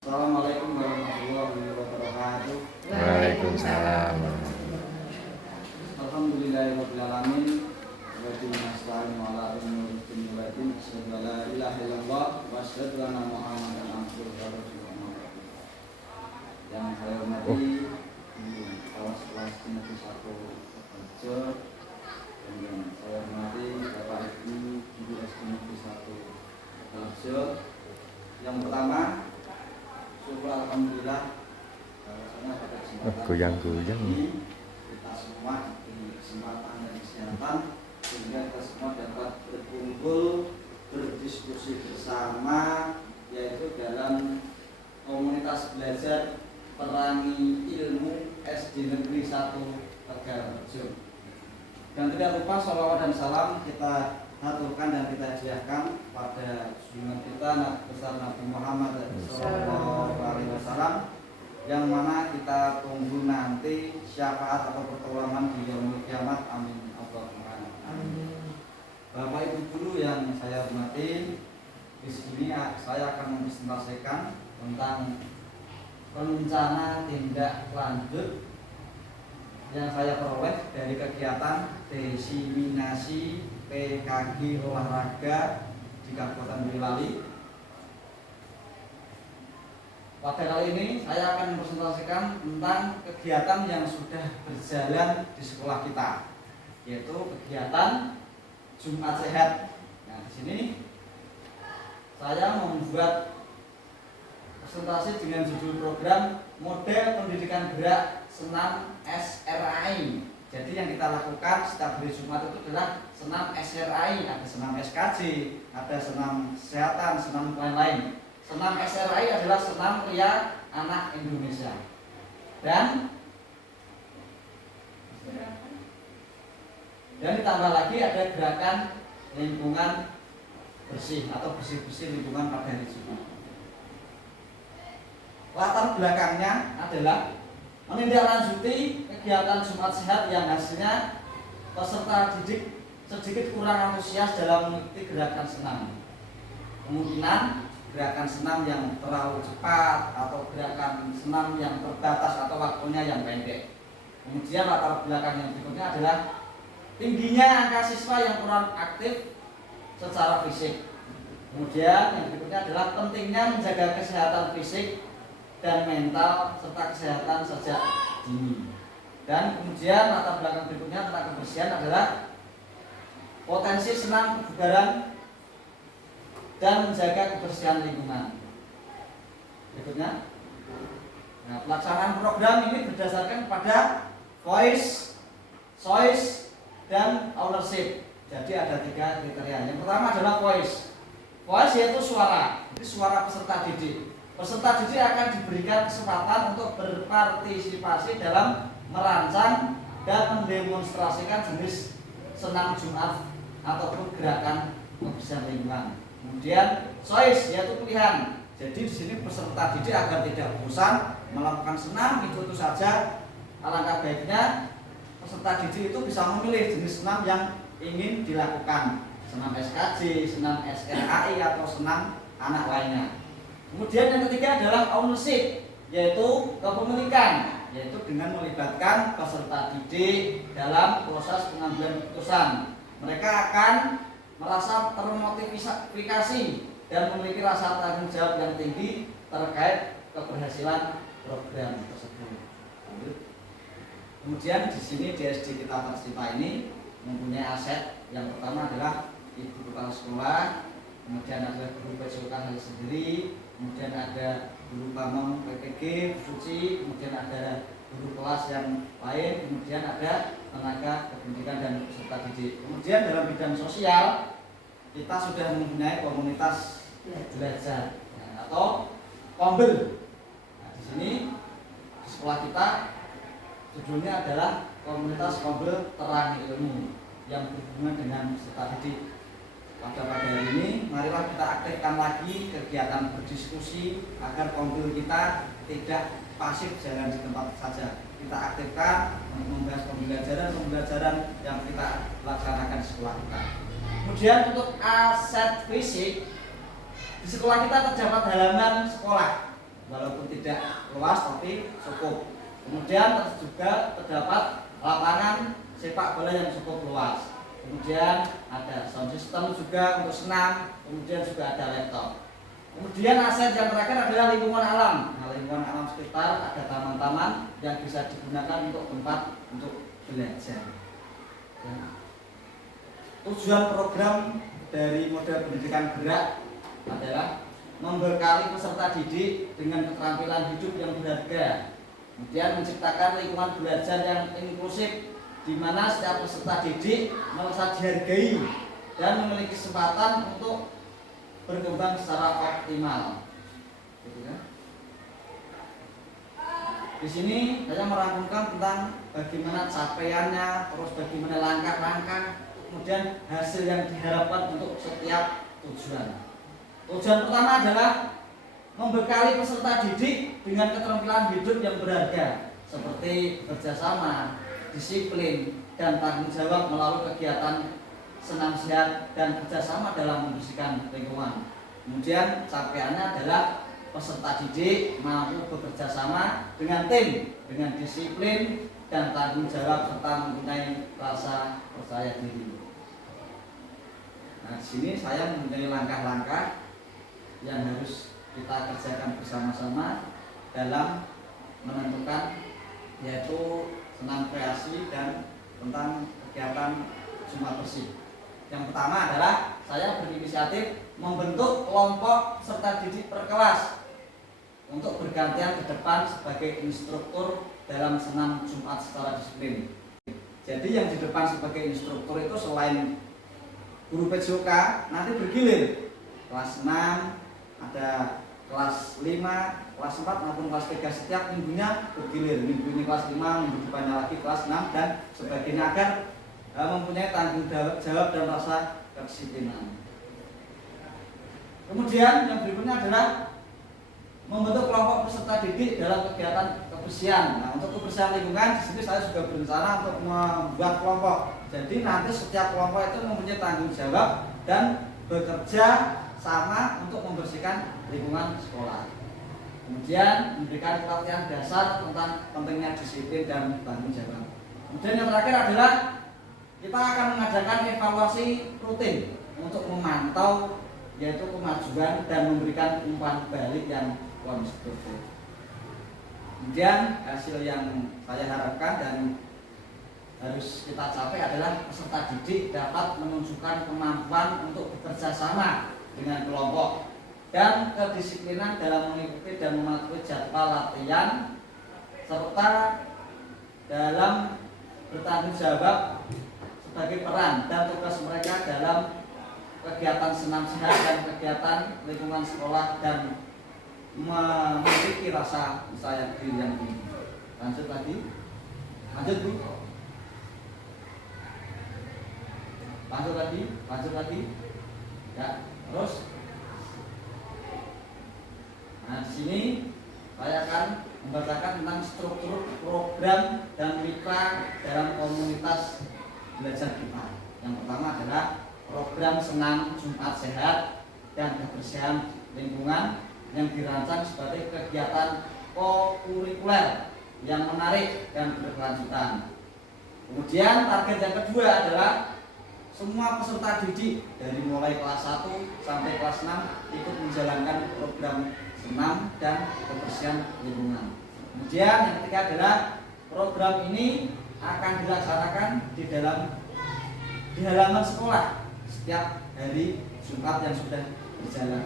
Assalamualaikum warahmatullahi wabarakatuh. Waalaikumsalam. Alhamdulillahirabbil alamin. Wa bihi nasta'inu ala umuri dunya wa din. Asyhadu an la ilaha illallah wa asyhadu anna Muhammadan abduhu wa rasuluh. Yang saya hormati kelas Negeri 1 Tegalrejo, dan yang saya hormati Bapak Ibu Guru SD Negeri 1 Tegalrejo. Yang pertama, syukur alhamdulillah bahwasanya pada kesempatan Goyang-goyang ini kita semua diberi kesempatan dan kesehatan sehingga kita semua dapat berkumpul berdiskusi bersama, yaitu dalam komunitas belajar Perangi Ilmu SD Negeri 1 Tegalrejo. Dan tidak lupa sholawat dan salam kita aturkan dan kita hadiahkan pada junjungan kita Nabi besar Nabi Muhammad SAW, yang mana kita tunggu nanti syafaat atau pertolongan di yaumul kiamat. Amin Allahumma amin. Bapak Ibu guru yang saya hormati, di sini saya akan mempresentasikan tentang rencana tindak lanjut yang saya peroleh dari kegiatan diseminasi PKG olahraga di Kabupaten Boyolali. Pada kali ini saya akan mempresentasikan tentang kegiatan yang sudah berjalan di sekolah kita, yaitu kegiatan Jumat Sehat. Nah, di sini saya membuat presentasi dengan judul program Model Pendidikan Gerak Senam SRAI. Jadi yang kita lakukan setiap hari Jumat itu adalah senam SRAI, ada senam SKJ, ada senam kesehatan, senam lain-lain. Senam SRAI adalah senam pria anak Indonesia. Dan ditambah lagi ada gerakan lingkungan bersih atau bersih-bersih lingkungan pada hari Jumat. Latar belakangnya adalah menindaklanjuti kegiatan Jumat Sehat yang hasilnya peserta didik sedikit kurang antusias dalam mengikuti gerakan senam. Kemungkinan gerakan senam yang terlalu cepat atau gerakan senam yang terbatas atau waktunya yang pendek. Kemudian latar belakang yang berikutnya adalah tingginya angka siswa yang kurang aktif secara fisik. Kemudian yang berikutnya adalah pentingnya menjaga kesehatan fisik dan mental serta kesehatan sejak dini. Dan kemudian latar belakang berikutnya tentang kebersihan adalah potensi senam kebugaran dan menjaga kebersihan lingkungan. Berikutnya, nah, pelaksanaan program ini berdasarkan pada voice, choice, dan ownership. Jadi ada 3 kriteria. Yang pertama adalah voice. Voice yaitu suara, jadi suara peserta didik. Peserta didik akan diberikan kesempatan untuk berpartisipasi dalam merancang dan mendemonstrasikan jenis senam Jumat ataupun gerakan kebersihan lingkungan. Kemudian choice yaitu pilihan. Jadi di sini peserta didik agar tidak bosan melakukan senam itu saja. Alangkah baiknya peserta didik itu bisa memilih jenis senam yang ingin dilakukan. Senam SKJ, senam SRAI atau senam anak lainnya. Kemudian yang ketiga adalah ownership, yaitu kepemilikan, yaitu dengan melibatkan peserta didik dalam proses pengambilan keputusan. Mereka akan merasa termotivasi dan memiliki rasa tanggung jawab yang tinggi terkait keberhasilan program tersebut. Kemudian di sini di SD kita tercinta ini mempunyai aset. Yang pertama adalah ibu kepala sekolah, kemudian ada guru PJK sendiri, kemudian ada guru pamong PPG, Suci, kemudian ada guru kelas yang lain, kemudian ada tenaga kependidikan dan peserta didik. Kemudian dalam bidang sosial kita sudah mempunyai komunitas belajar atau kombel. Nah, di sini di sekolah kita judulnya adalah komunitas kombel Perangi Ilmu yang berhubungan dengan peserta didik. Pada hari ini, marilah kita aktifkan lagi kegiatan berdiskusi agar kombel kita tidak pasif jalan di tempat saja. Kita aktifkan untuk membahas pembelajaran yang kita laksanakan di sekolah kita. Kemudian untuk aset fisik, di sekolah kita terdapat halaman sekolah. walaupun tidak luas tapi cukup. Kemudian juga terdapat lapangan sepak bola yang cukup luas. Kemudian ada sound system juga untuk senam, kemudian juga ada laptop. Kemudian aset yang terakhir adalah lingkungan alam. Nah, lingkungan alam sekitar ada taman-taman yang bisa digunakan untuk tempat untuk belajar. Ya. Tujuan program dari model pendidikan gerak adalah membekali peserta didik dengan keterampilan hidup yang berharga, kemudian menciptakan lingkungan belajar yang inklusif di mana setiap peserta didik merasa dihargai dan memiliki kesempatan untuk berkembang secara optimal. Gitu kan? Di sini saya merangkumkan tentang bagaimana capaiannya, terus bagaimana langkah-langkah, kemudian hasil yang diharapkan untuk setiap tujuan. Tujuan pertama adalah membekali peserta didik dengan keterampilan hidup yang berharga seperti bekerjasama, disiplin, dan tanggung jawab melalui kegiatan senam sehat dan kerjasama dalam membersihkan lingkungan. Kemudian capaiannya adalah peserta didik mampu bekerja sama dengan tim, dengan disiplin dan tanggung jawab serta mempunyai rasa percaya diri. Nah, di sini saya mempunyai langkah-langkah yang harus kita kerjakan bersama-sama dalam menentukan, yaitu senam kreasi dan tentang kegiatan Jumat Bersih. Yang pertama adalah saya berinisiatif membentuk kelompok serta didik per kelas untuk bergantian ke depan sebagai instruktur dalam senam Jumat secara disiplin. Jadi yang di depan sebagai instruktur itu selain guru PJOK nanti bergilir. Kelas 6, ada kelas 5, kelas 4 maupun kelas 3 setiap minggunya bergilir. Minggu ini kelas 5, minggu depannya lagi kelas 6 dan sebagainya agar mempunyai tanggung jawab dan rasa kedisiplinan. Kemudian yang berikutnya adalah membentuk kelompok peserta didik dalam kegiatan kebersihan. Nah, untuk kebersihan lingkungan di sini saya juga berencana untuk membuat kelompok. Jadi nanti setiap kelompok itu mempunyai tanggung jawab dan bekerja sama untuk membersihkan lingkungan sekolah. Kemudian memberikan pelatihan dasar tentang pentingnya disiplin dan tanggung jawab. Kemudian yang terakhir adalah kita akan mengadakan evaluasi rutin untuk memantau yaitu kemajuan dan memberikan umpan balik yang konstruktif. Kemudian hasil yang saya harapkan dan harus kita capai adalah peserta didik dapat menunjukkan kemampuan untuk bekerja sama dengan kelompok dan kedisiplinan dalam mengikuti dan mematuhi jadwal latihan serta dalam bertanggung jawab sebagai peran dan tugas mereka dalam kegiatan senam sehat dan kegiatan lingkungan sekolah dan memiliki rasa percaya diri yang tinggi. Lanjut lagi, lanjut Bu, lanjut lagi, ya terus. Nah di sini saya akan membacakan tentang struktur program dan mitra dalam komunitas belajar kita. Yang pertama adalah program senam Jumat Sehat dan kebersihan lingkungan yang dirancang sebagai kegiatan kokurikuler yang menarik dan berkelanjutan. Kemudian target yang kedua adalah semua peserta didik dari mulai kelas 1 sampai kelas 6 ikut menjalankan program senam dan kebersihan lingkungan. Kemudian yang ketiga adalah program ini akan dilaksanakan di halaman sekolah setiap hari Jumat yang sudah berjalan.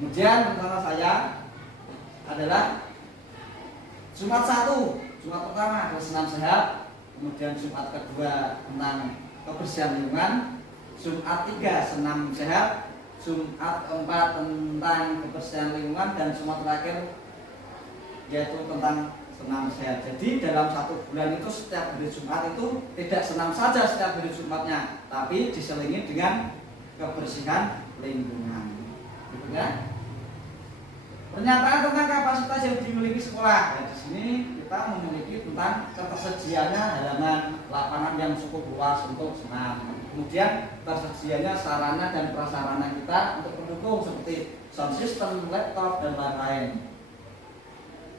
Kemudian rencana saya adalah Jumat 1, Jumat pertama adalah senam sehat, kemudian Jumat kedua tentang kebersihan lingkungan, Jumat 3 senam sehat, Jumat 4 tentang kebersihan lingkungan, dan Jumat terakhir yaitu tentang senam sehat. Jadi dalam satu bulan itu setiap hari Jumat itu tidak senam saja setiap hari Jumatnya, tapi diselingi dengan kebersihan lingkungan. Gitu kan? Pernyataan tentang kapasitas yang dimiliki sekolah. Nah, di sini kita memiliki tentang ketersediaannya halaman lapangan yang cukup luas untuk senam. Kemudian tersedianya sarana dan prasarana kita untuk pendukung seperti sound system, laptop, dan lain-lain.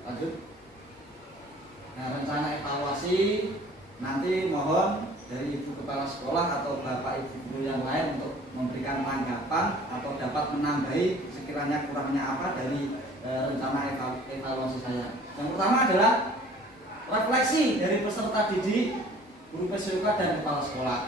Lanjut. Nah, rencana evaluasi nanti mohon dari Ibu Kepala Sekolah atau Bapak Ibu guru yang lain untuk memberikan tanggapan atau dapat menambahi sekiranya kurangnya apa dari rencana evaluasi saya. Yang pertama adalah refleksi dari peserta didik, guru PSYOK dan kepala sekolah.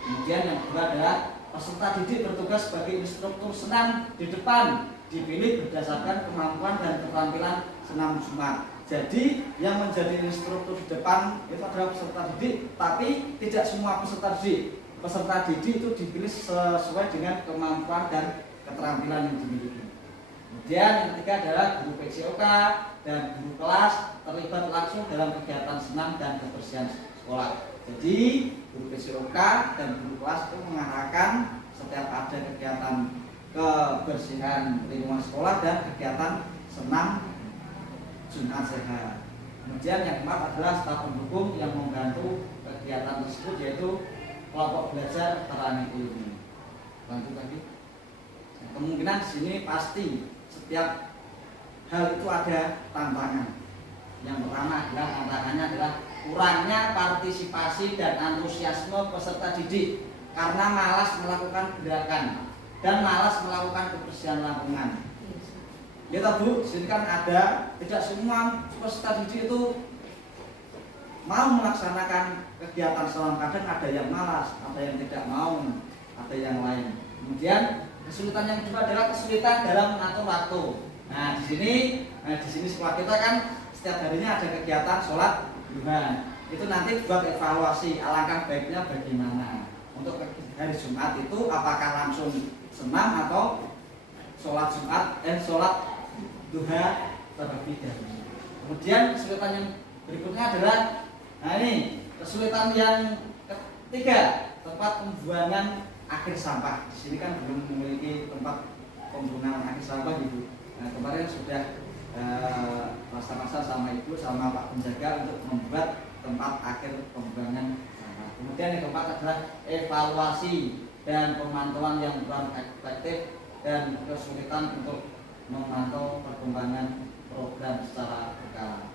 Kemudian yang kedua adalah peserta didik bertugas sebagai instruktur senam di depan, dipilih berdasarkan kemampuan dan keterampilan senam Jumat. Jadi yang menjadi instruktur di depan itu adalah peserta didik, tapi tidak semua peserta didik. Peserta didik itu dipilih sesuai dengan kemampuan dan keterampilan yang dimiliki. Kemudian yang ketiga adalah guru PSYOK dan guru kelas terlibat langsung dalam kegiatan senam dan kebersihan sekolah. Jadi guru PSYOK dan guru kelas itu mengarahkan setiap ada kegiatan kebersihan lingkungan sekolah dan kegiatan senam Jumat sehat. Kemudian yang keempat adalah staf pendukung yang membantu kegiatan tersebut, yaitu kelompok belajar Taranik ini. Lanjut lagi. Kemungkinan di sini pasti setiap hal itu ada tantangan. Yang pertama adalah tantangannya adalah kurangnya partisipasi dan antusiasme peserta didik karena malas melakukan gerakan dan malas melakukan kebersihan lingkungan. Ya toh Bu, sini kan ada tidak semua peserta didik itu mau melaksanakan kegiatan selama, kadang ada yang malas, ada yang tidak mau, ada yang lain. Kemudian kesulitan yang kedua adalah kesulitan dalam mengatur waktu. Nah di sini sekolah kita kan setiap harinya ada kegiatan sholat duha. Itu nanti buat evaluasi, alangkah baiknya bagaimana untuk hari Jumat itu apakah langsung senam atau sholat Jumat sholat duha terlebih dahulu. Kemudian kesulitan yang berikutnya adalah, nah ini kesulitan yang ketiga, tempat pembuangan akhir sampah. Di sini kan belum memiliki tempat pembuangan akhir sampah Ibu. Nah kemarin sudah masa-masa sama Ibu sama Pak penjaga untuk membuat tempat akhir pembuangan sampah. Kemudian yang keempat adalah evaluasi dan pemantauan yang kurang efektif dan kesulitan untuk memantau perkembangan program secara berkala.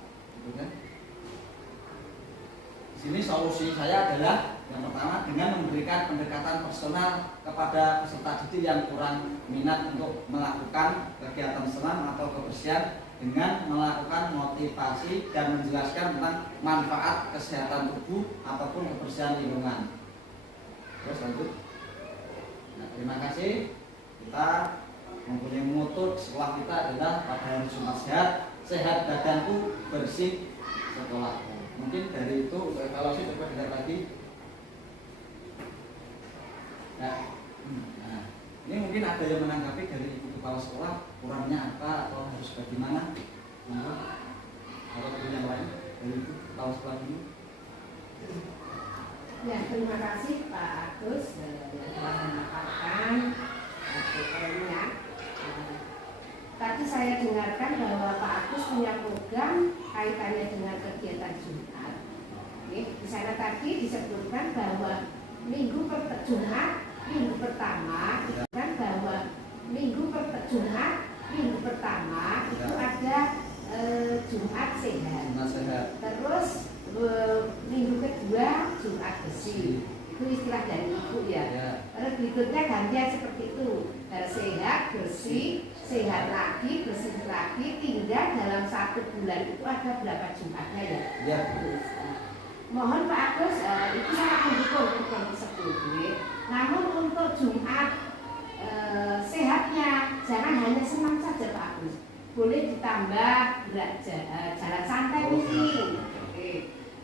Di sini solusi saya adalah yang pertama dengan memberikan pendekatan personal kepada peserta didik yang kurang minat untuk melakukan kegiatan senam atau kebersihan dengan melakukan motivasi dan menjelaskan tentang manfaat kesehatan tubuh ataupun kebersihan lingkungan. Terus lanjut. Nah, terima kasih. Kita mempunyai moto sekolah kita adalah pada hari Jumat sehat, sehat badanku, bersih sekolahku. Mungkin dari itu untuk evaluasi coba dilihat lagi. Nah, ini mungkin ada yang menanggapi dari Ibu Kepala Sekolah kurangnya apa atau harus bagaimana? Atau yang lain dari Ibu Kepala Sekolah ini? Ya, terima kasih Pak Agus yang telah memaparkan PPL-nya. Tadi saya dengarkan bahwa Pak Agus punya program kaitannya dengan kegiatan Jumat. Oke, di sana tadi disebutkan bahwa minggu Jumat minggu pertama, kan bahwa Jumat minggu pertama itu ada Jumat sehat. Terus minggu kedua Jumat bersih. Itu istilah dari Ibu ya. Terus berikutnya gantian seperti itu. Sehat, bersih, sehat lagi, bersih lagi. Tinggal dalam 1 bulan itu ada berapa Jumatnya ya? Ya. Mohon Pak Agus, itu sangat mendukung program tersebut. Namun untuk Jumat sehatnya jangan hanya senam saja Pak Agus. Boleh ditambah jalan santai mungkin.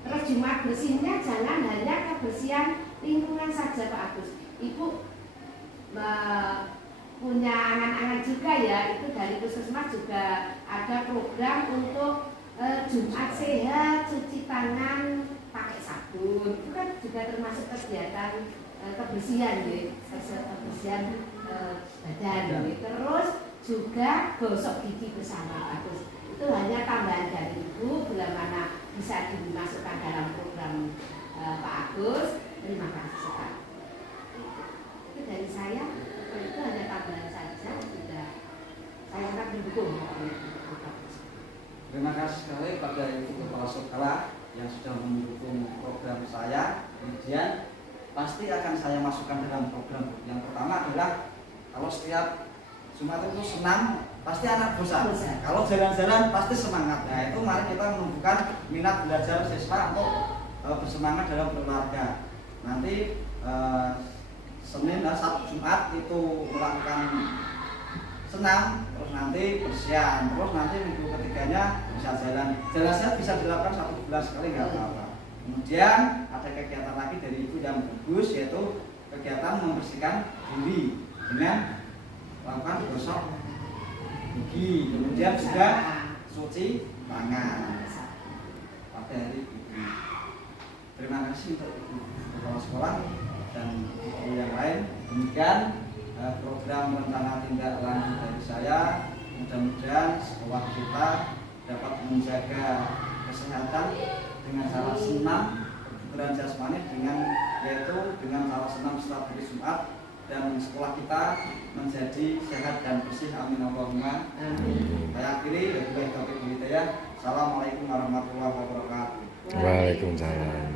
Terus Jumat bersihnya jangan hanya kebersihan lingkungan saja Pak Agus. Ibu punya angan-angan juga ya, itu dari Puskesmas juga ada program untuk Jumat sehat, cuci tangan pakai sabun. Itu kan juga termasuk kegiatan kebersihan ya, kebersihan badan. Terus juga gosok gigi bersama Pak Agus. Itu hanya tambahan dari Ibu, bila mana bisa dimasukkan dalam program Pak Agus. Terima kasih sekali. Itu dari saya. Itu hanya tambahan saja. Sudah saya sangat mendukung. Terima kasih sekali pada Ibu Kepala Sekolah yang sudah mendukung program saya. Kemudian pasti akan saya masukkan dalam program. Yang pertama adalah kalau setiap Jumat itu senam, pasti anak bosan. Kalau jalan-jalan pasti semangat. Nah itu mari kita menumbuhkan minat belajar siswa untuk bersemangat dalam berolahraga. Nanti Senin dan Sabtu Jumat itu melakukan senam, terus nanti bersihan, terus nanti minggu ketiganya bisa jalan. Jalan sehat bisa dilakukan 1 bulan sekali nggak apa-apa. Kemudian ada kegiatan lagi dari ibu yang bagus, yaitu kegiatan membersihkan diri dengan melakukan gosok gigi, kemudian juga cuci tangan pada hari ibu. Terima kasih untuk ibu kepala sekolah dan ibu yang lain. Demikian program rencana tindak lanjut dari saya. Mudah-mudahan sekolah kita dapat menjaga kesehatan dengan cara senam, kebugaran jasmani yaitu dengan cara senam setiap hari Jumat, dan sekolah kita menjadi sehat dan bersih. Amin Allahumma amin. Saya akhiri. Assalamualaikum warahmatullahi wabarakatuh. Waalaikumsalam.